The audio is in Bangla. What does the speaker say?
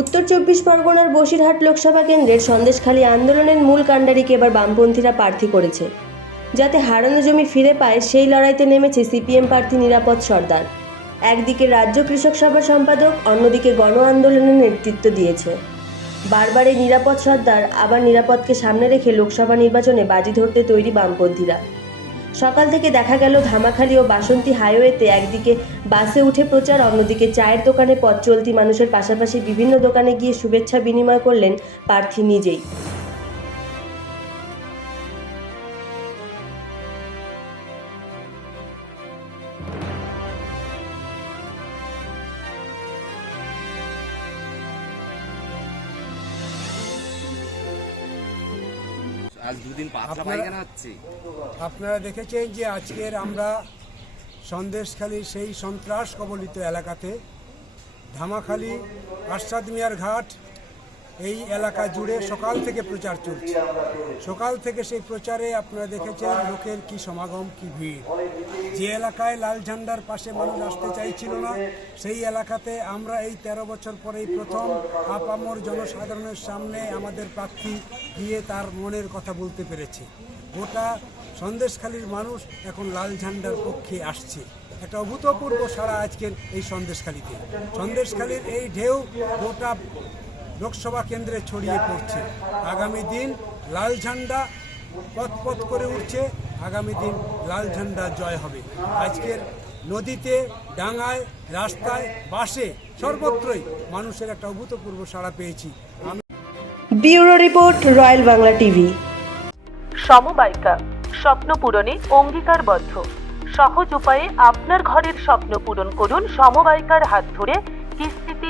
উত্তর চব্বিশ পরগনার বসিরহাট লোকসভা কেন্দ্রের সন্দেশখালী আন্দোলনের মূল কাণ্ডারিকে এবার বামপন্থীরা প্রার্থী করেছে। যাতে হারানো জমি ফিরে পায়, সেই লড়াইতে নেমেছে সিপিএম প্রার্থী নিরাপদ সর্দার। একদিকে রাজ্য কৃষক সভা সম্পাদক, অন্যদিকে গণ আন্দোলনের নেতৃত্ব দিয়েছে। বারবার এই নিরাপদ সর্দার আবার নিরাপদকে সামনে রেখে লোকসভা নির্বাচনে বাজি ধরতে তৈরি বামপন্থীরা। সকাল থেকে দেখা গেল ধামাখালি ও বাসন্তী হাইওয়েতে একদিকে বাসে উঠে প্রচার, অন্যদিকে চায়ের দোকানে পথ চলতি মানুষের পাশাপাশি বিভিন্ন দোকানে গিয়ে শুভেচ্ছা বিনিময় করলেন প্রার্থী নিজেই। আজ দুদিন পাতলা আপনারা- পায়খানা হচ্ছে। আপনারা দেখেছেন যে আজকের আমরা সন্দেশখালী সেই সন্ত্রাস কবলিত এলাকাতে ধামাখালি আশাদ মিয়ার ঘাট এই এলাকা জুড়ে সকাল থেকে প্রচার চলছে। সকাল থেকে সেই প্রচারে আপনারা দেখেছেন লোকের কি সমাগম, কি ভিড়। যে এলাকায় লাল ঝান্ডার পাশে মানুষ আসতে চাইছিল না, সেই এলাকাতে আমরা এই তেরো বছর পরেই প্রথম আপামর জনসাধারণের সামনে আমাদের প্রার্থী গিয়ে তার মনের কথা বলতে পেরেছে। গোটা সন্দেশখালীর মানুষ এখন লাল ঝান্ডার পক্ষে আসছে। একটা অভূতপূর্ব সারা আজকের এই সন্দেশখালীতে। সন্দেশখালীর এই ঢেউ গোটা লোকসভা কেন্দ্রে ছড়িয়ে পড়ছে। আগামী দিন লাল ঝান্ডা পথ পথ করে উঠছে। আগামী দিন লাল ঝান্ডা জয় হবে। আজকের নদীতে ডাঙায় রাস্তায় বাসে সর্বত্রই মানুষের একটা অভূতপূর্ব সাড়া পেয়েছি। আমি bureau report Royal Bangla TV. সমবায়িকা স্বপ্ন পূরণে অঙ্গীকারবদ্ধ। সহজ উপায়ে আপনার ঘরের স্বপ্ন পূরণ করুন সমবায়িকার হাত ধরে। কিস্তিতে